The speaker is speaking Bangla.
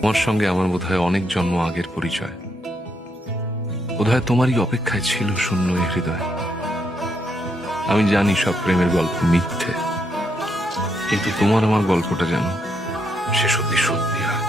তোমার সঙ্গে আমার বোধহয় অনেক জন্ম আগের পরিচয়। বোধহয় তোমারই অপেক্ষায় ছিল শূন্য এ হৃদয়। আমি জানি সব প্রেমের গল্প মিথ্যে, কিন্তু তোমার আমার গল্পটা যেন শেষ অব্দি সত্যি হয়।